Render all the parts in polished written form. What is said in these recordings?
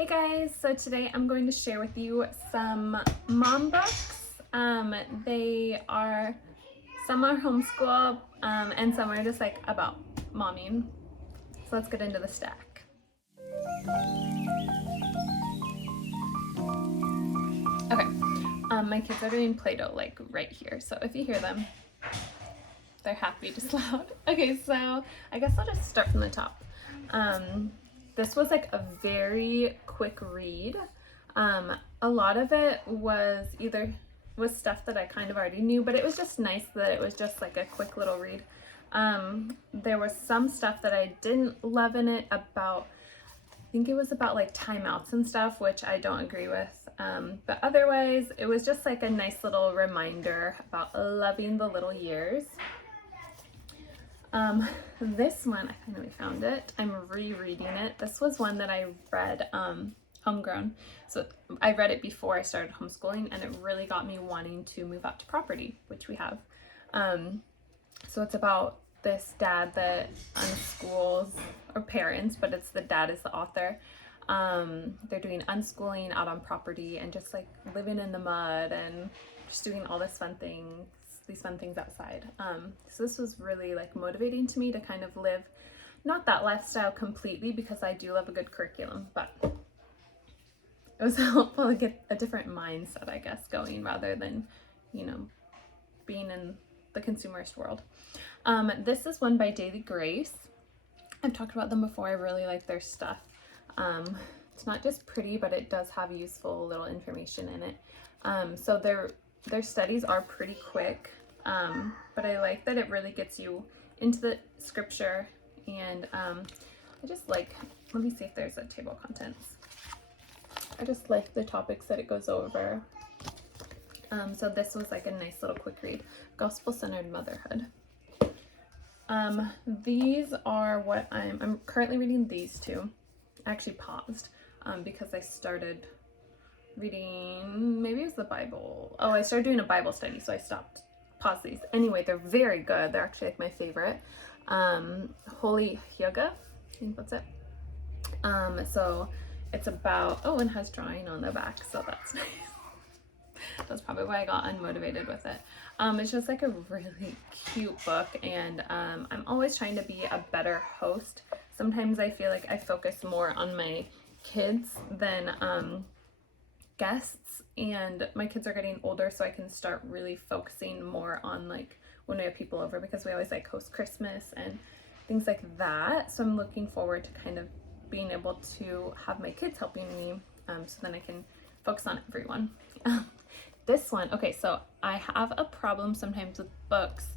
Hey guys, so today I'm going to share with you some mom books. Some are homeschool and some are just like about momming. So let's get into the stack. Okay, my kids are doing Play-Doh like right here. So if you hear them, they're happy, just loud. Okay, so I guess I'll just start from the top. This was like a very quick read. A lot of it was stuff that I kind of already knew, but it was just nice that it was just like a quick little read. There was some stuff that I didn't love in it I think it was about like timeouts and stuff, which I don't agree with. But otherwise, it was just like a nice little reminder about loving the little years. This one, I finally found it. I'm rereading it. This was one that I read homegrown. So I read it before I started homeschooling, and it really got me wanting to move out to property, which we have. So it's about this dad that unschools, or parents, but it's the dad is the author. They're doing unschooling out on property and just like living in the mud and just doing all these fun things outside. So this was really like motivating to me to kind of live not that lifestyle completely, because I do love a good curriculum, but it was helpful to get a different mindset, I guess, going rather than, being in the consumerist world. This is one by Daily Grace. I've talked about them before. I really like their stuff. It's not just pretty, but it does have useful little information in it. So their studies are pretty quick, but I like that it really gets you into the scripture, and I just like, let me see if there's a table of contents. I just like the topics that it goes over. So this was like a nice little quick read. Gospel-centered motherhood. These are what I'm currently reading these two. I actually paused because I started reading, maybe it was the Bible. Oh, I started doing a Bible study, so I paused these. Anyway, they're very good. They're actually like my favorite. Holy Yoga, I think that's it. So it's about, and has drawing on the back, so that's nice. That's probably why I got unmotivated with it. It's just like a really cute book, and I'm always trying to be a better host. Sometimes I feel like I focus more on my kids than guests, and my kids are getting older, so I can start really focusing more on like when we have people over, because we always like host Christmas and things like that. So I'm looking forward to kind of being able to have my kids helping me, so then I can focus on everyone. This one, okay, so I have a problem sometimes with books.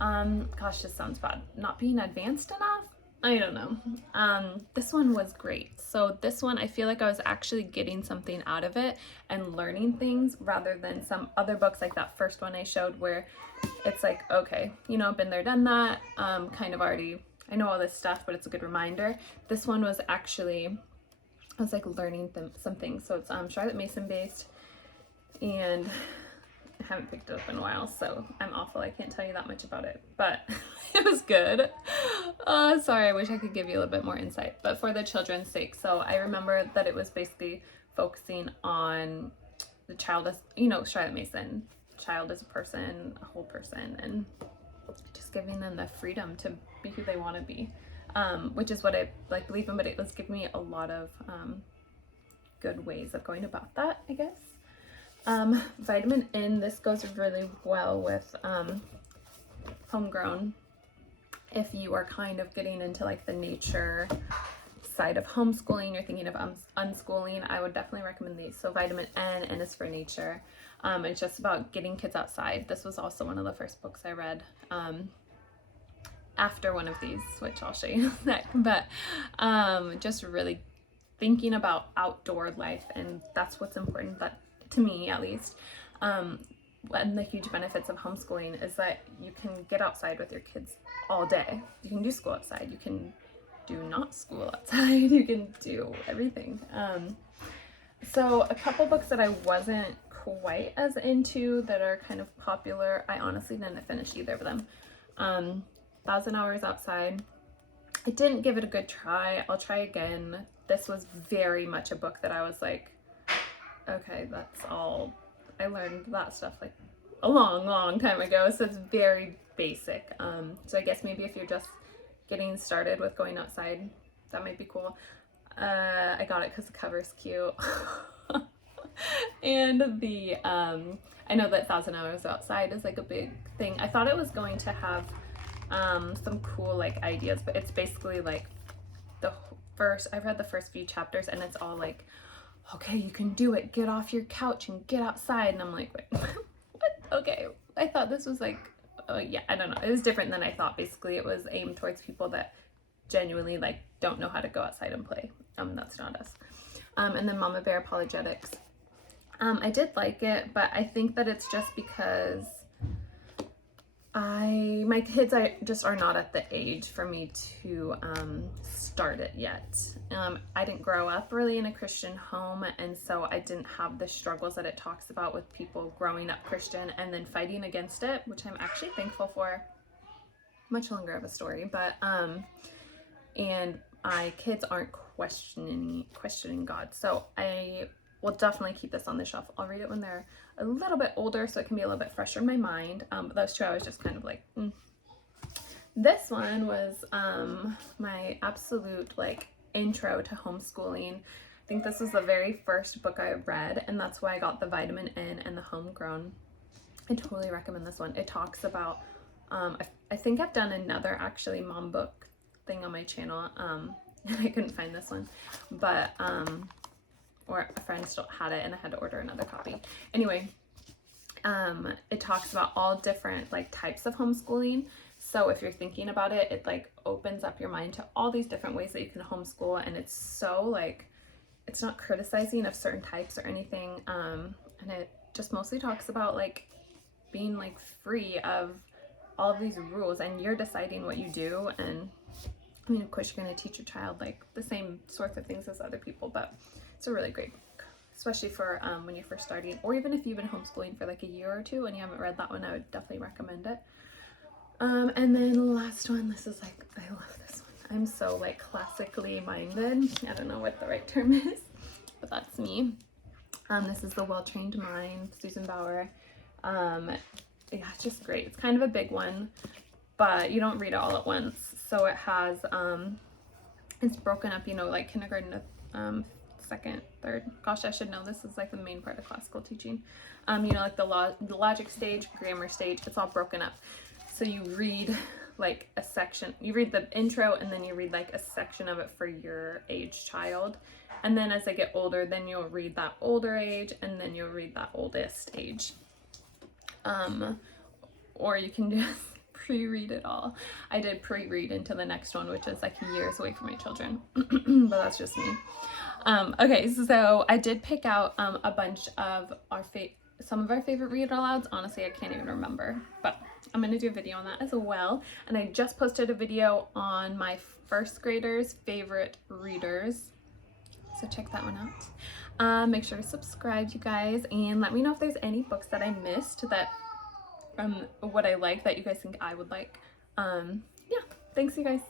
Gosh, this sounds bad. Not being advanced enough? I don't know. This one was great. So this one, I feel like I was actually getting something out of it and learning things, rather than some other books like that first one I showed, where it's like, okay, been there, done that, kind of already, I know all this stuff, but it's a good reminder. This one was actually, I was like learning some things. So it's Charlotte Mason based, and I haven't picked it up in a while, so I'm awful. I can't tell you that much about it, but it was good. Sorry, I wish I could give you a little bit more insight, but for the children's sake. So I remember that it was basically focusing on the child as, Charlotte Mason, child as a person, a whole person, and just giving them the freedom to be who they want to be, which is what I like believe in, but it was giving me a lot of good ways of going about that, I guess. Vitamin N, this goes really well with homegrown. If you are kind of getting into like the nature side of homeschooling, you're thinking of unschooling, I would definitely recommend these. So Vitamin N is for nature. It's just about getting kids outside. This was also one of the first books I read after one of these, which I'll show you next. But just really thinking about outdoor life, and that's what's important, that to me at least. And the huge benefits of homeschooling is that you can get outside with your kids all day. You can do school outside, you can do not school outside, you can do everything. So a couple books that I wasn't quite as into that are kind of popular, I honestly didn't finish either of them. 1,000 Hours Outside, I didn't give it a good try. I'll try again. this was very much a book that I was like, okay, that's all. I learned that stuff like a long time ago, so it's very basic. So I guess maybe if you're just getting started with going outside, that might be cool. I got it because the cover's cute. And the I know that 1,000 Hours Outside is like a big thing. I thought it was going to have some cool like ideas, but it's basically like I've read the first few chapters, and it's all like, okay, you can do it, get off your couch and get outside. And I'm like, wait, what? Okay, I thought this was like, oh yeah, I don't know, it was different than I thought. Basically it was aimed towards people that genuinely like don't know how to go outside and play. That's not us. And then Mama Bear Apologetics, I did like it, but I think that it's just because my kids just are not at the age for me to start it yet. I didn't grow up really in a Christian home, and so I didn't have the struggles that it talks about with people growing up Christian and then fighting against it, which I'm actually thankful for. Much longer of a story, but and my kids aren't questioning God, so I will definitely keep this on the shelf. I'll read it when they're a little bit older, so it can be a little bit fresher in my mind. But those two I was just kind of like, This one was my absolute like intro to homeschooling. I think this was the very first book I read, and that's why I got the Vitamin N and the Homegrown. I totally recommend this one. It talks about, I think I've done another actually mom book thing on my channel, and I couldn't find this one, but or a friend still had it and I had to order another copy. Anyway, it talks about all different like types of homeschooling. So if you're thinking about it, it like opens up your mind to all these different ways that you can homeschool, and it's so like, it's not criticizing of certain types or anything, and it just mostly talks about like being like free of all of these rules, and you're deciding what you do. And I mean, of course you're going to teach your child like the same sorts of things as other people, but it's a really great book, especially for when you're first starting, or even if you've been homeschooling for like a year or two and you haven't read that one, I would definitely recommend it. And then the last one, this is like, I love this one. I'm so like classically minded. I don't know what the right term is, but that's me. This is The Well-Trained Mind, Susan Bauer. Yeah, it's just great. It's kind of a big one, but you don't read it all at once. So it has, it's broken up, you know, like kindergarten to second, third. Gosh, I should know. This is like the main part of classical teaching. You know, like the logic stage, grammar stage, it's all broken up. So you read like a section, you read the intro, and then you read like a section of it for your age child. And then as they get older, then you'll read that older age, and then you'll read that oldest age. Or you can just pre-read it all. I did pre-read into the next one, which is like years away from my children, but that's just me. Okay, so I did pick out a bunch of some of our favorite read alouds. Honestly, I can't even remember, but I'm gonna do a video on that as well. And I just posted a video on my first graders' favorite readers, so check that one out. Make sure to subscribe, you guys, and let me know if there's any books that I missed that what I like that you guys think I would like. Yeah, thanks you guys.